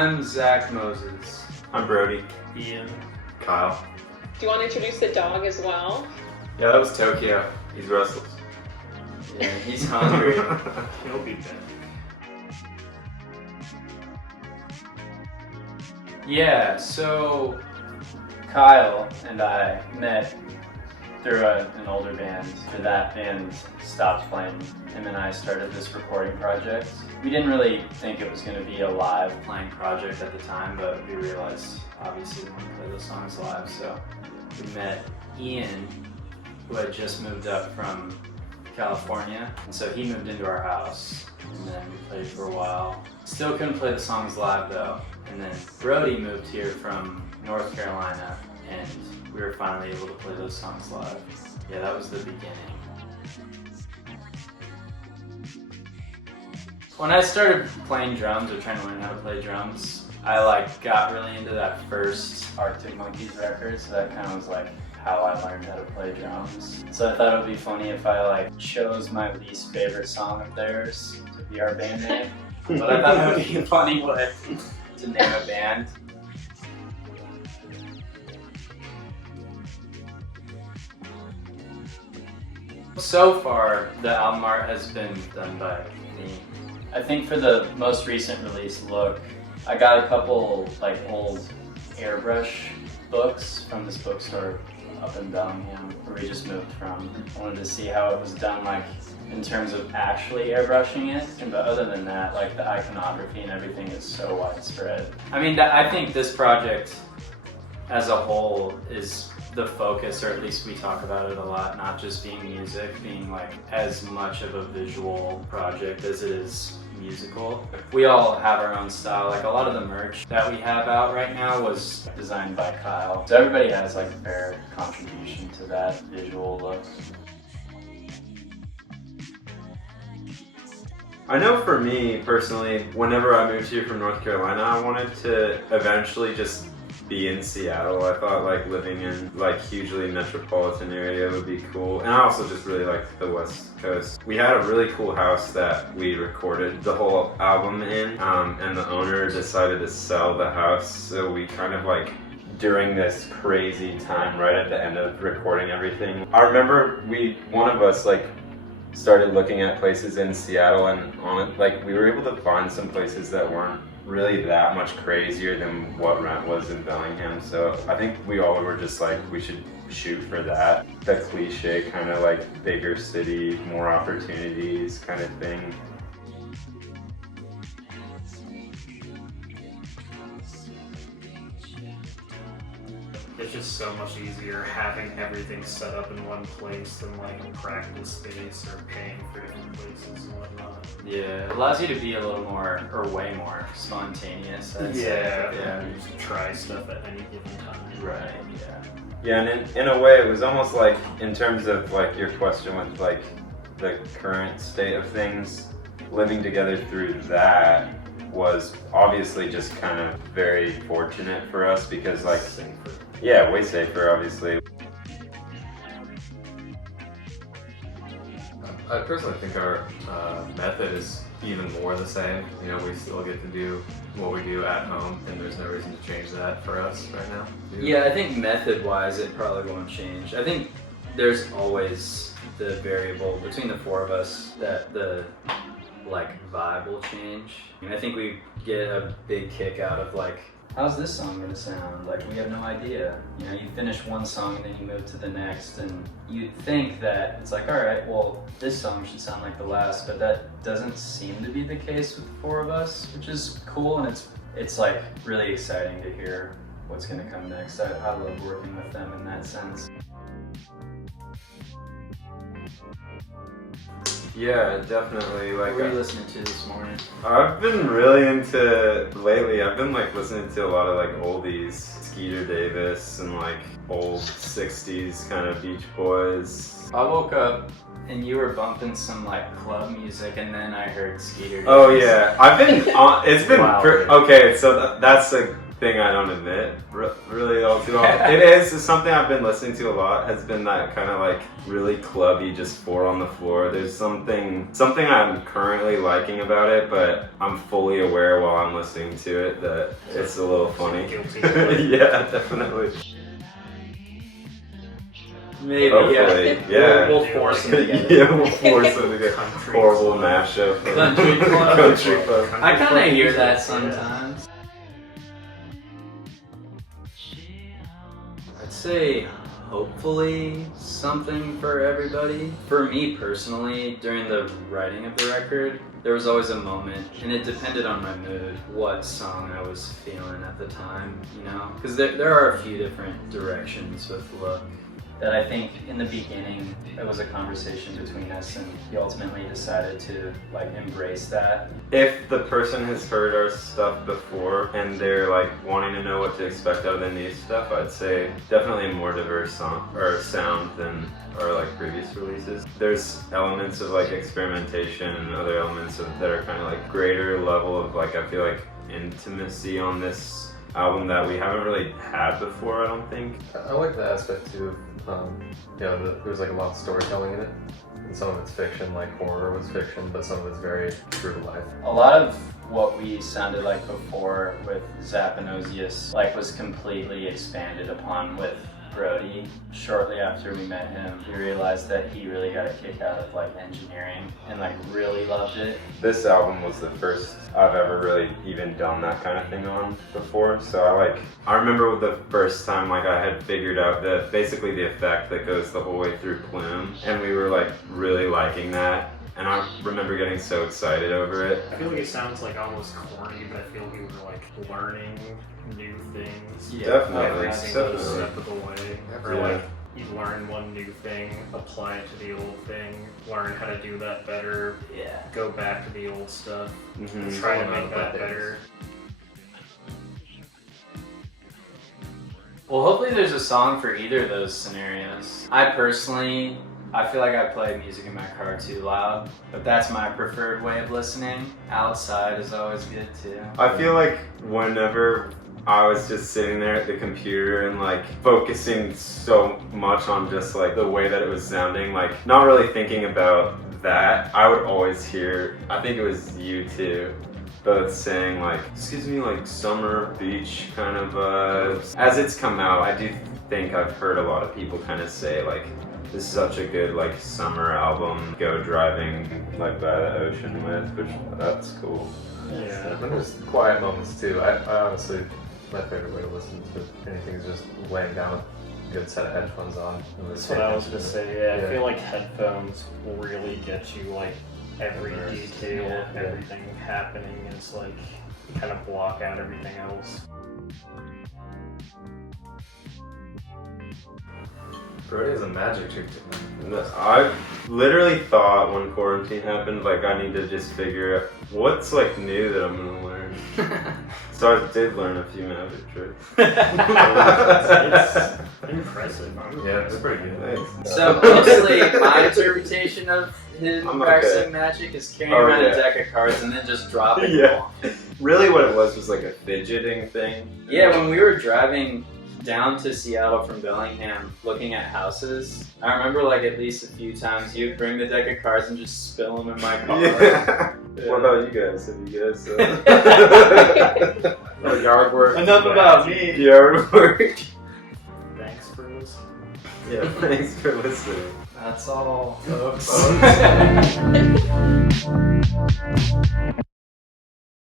I'm Zach Moses. I'm Brody. Ian. Kyle. Do you want to introduce the dog as well? Yeah, that was Tokyo. He's restless. Yeah, he's hungry. He'll be back. Yeah, so Kyle and I met through an older band. After that band stopped playing, him and I started this recording project. We didn't really think it was going to be a live playing project at the time, but we realized obviously we want to play those songs live. So we met Ian, who had just moved up from California, and so he moved into our house, and then we played for a while. Still couldn't play the songs live though, and then Brody moved here from North Carolina, and we were finally able to play those songs live. Yeah, that was the beginning. When I started playing drums or trying to learn how to play drums, I got really into that first Arctic Monkeys record, so that kind of was how I learned how to play drums. So I thought it would be funny if I chose my least favorite song of theirs to be our band name. But I thought it would be a funny way to name a band. So far, the album art has been done by me. I think for the most recent release, Look, I got a couple old airbrush books from this bookstore up in Bellingham, where we just moved from. I wanted to see how it was done, in terms of actually airbrushing it. But other than that, the iconography and everything is so widespread. I mean, I think this project as a whole is the focus, or at least we talk about it a lot, not just being music, being as much of a visual project as it is musical. We all have our own style. A lot of the merch that we have out right now was designed by Kyle. So everybody has a fair contribution to that visual look. I know for me personally, whenever I moved here from North Carolina, I wanted to eventually just be in Seattle. I thought living in hugely metropolitan area would be cool, and I also just really liked the West Coast. We had a really cool house that we recorded the whole album in, and the owner decided to sell the house, so we kind of during this crazy time right at the end of recording everything, I remember one of us started looking at places in Seattle, and on it we were able to find some places that weren't really that much crazier than what rent was in Bellingham. So I think we all were just we should shoot for that. The cliche kind of bigger city, more opportunities kind of thing. It's just so much easier having everything set up in one place than a practice space or paying for different places and whatnot. Yeah, it allows you to be a little more, or way more, spontaneous. I'd say. Yeah. You just try stuff at any given time. Right, yeah. Yeah, and in a way it was almost in terms of your question with the current state of things, living together through that was obviously just kind of very fortunate for us because Safer. Yeah, way safer, obviously. I personally think our method is even more the same. We still get to do what we do at home, and there's no reason to change that for us right now. Yeah, I think method-wise, it probably won't change. I think there's always the variable between the four of us that the vibe will change. I think we get a big kick out of how's this song gonna sound? We have no idea. You finish one song and then you move to the next, and you'd think that it's all right, well, this song should sound like the last, but that doesn't seem to be the case with the four of us, which is cool, and it's really exciting to hear what's gonna come next. I love working with them in that sense. Yeah, definitely. What were you listening to this morning? I've been really lately, I've been listening to a lot of oldies, Skeeter Davis and old 60s kind of Beach Boys. I woke up and you were bumping some club music, and then I heard Skeeter Davis. Oh yeah, I've been on, it's been, Wow. okay, so that's a thing I don't admit really all too often. It is something I've been listening to a lot, has been that kind of like really clubby, just 4 on the floor. There's something I'm currently liking about it, but I'm fully aware while I'm listening to it that it's a little funny. Yeah, definitely. Maybe, hopefully, yeah. We'll force them together. Yeah, we'll force them to get horrible mashup. Country club. Country club. I kind of hear that sometimes. I'd say hopefully something for everybody. For me personally, during the writing of the record, there was always a moment, and it depended on my mood, what song I was feeling at the time, you know? Because there are a few different directions with Look. That I think in the beginning it was a conversation between us, and we ultimately decided to like embrace that. If the person has heard our stuff before and they're like wanting to know what to expect out of the new stuff, I'd say definitely a more diverse song or sound than our like previous releases. There's elements of like experimentation and other elements that are kind of like greater level of like, I feel like, intimacy on this album that we haven't really had before, I don't think. I like the aspect too. You know, there's like a lot of storytelling in it, and some of it's fiction, like horror was fiction, but some of it's very true to life. A lot of what we sounded like before with Zappanosius like was completely expanded upon with Brody. Shortly after we met him, we realized that he really got a kick out of like engineering and like really loved it. This album was the first I've ever really even done that kind of thing on before, so I remember the first time like I had figured out basically the effect that goes the whole way through Plume, and we were like really liking that, and I remember getting so excited over it. I feel like it sounds like almost corny, but I feel like you were like learning new things. Yeah, definitely. Every single Definitely. step of the way. Or Yeah. like you learn one new thing, apply it to the old thing, learn how to do that better, Yeah. go back to the old stuff, Mhm. try to make that better. Well, hopefully there's a song for either of those scenarios. I personally, I feel like I play music in my car too loud, but that's my preferred way of listening. Outside is always good too. I feel like whenever I was just sitting there at the computer and like focusing so much on just like the way that it was sounding, like not really thinking about that, I would always hear, I think it was you too, both saying like, excuse me, like summer beach kind of vibes. As it's come out, I do think I've heard a lot of people kind of say like, this is such a good like summer album, go driving like by the ocean with, which that's cool. Yeah. And there's quiet moments too. I honestly, my favorite way to listen to anything is just laying down a good set of headphones on. And That's what I was gonna say. Yeah, Yeah. I feel like headphones will really get you like every Immersed. detail of Yeah. everything happening. It's like you kind of block out everything else. Brody has a magic trick to him. I literally thought when quarantine happened, like I need to just figure out what's like new that I'm gonna learn. So I did learn a few magic tricks. It's impressive. Yeah, it's pretty good. Thanks. So mostly my interpretation of him I'm practicing okay. magic is carrying Oh, around yeah. a deck of cards and then just dropping Yeah. them. Really what it was like a fidgeting thing. Yeah, when we were driving down to Seattle from Bellingham looking at houses, I remember like at least a few times you'd bring the deck of cards and just spill them in my car. Yeah. Yeah. What about you guys? Have you guys Yard work. Enough about me. yard work? Thanks for listening. Yeah, thanks for listening. That's all, folks.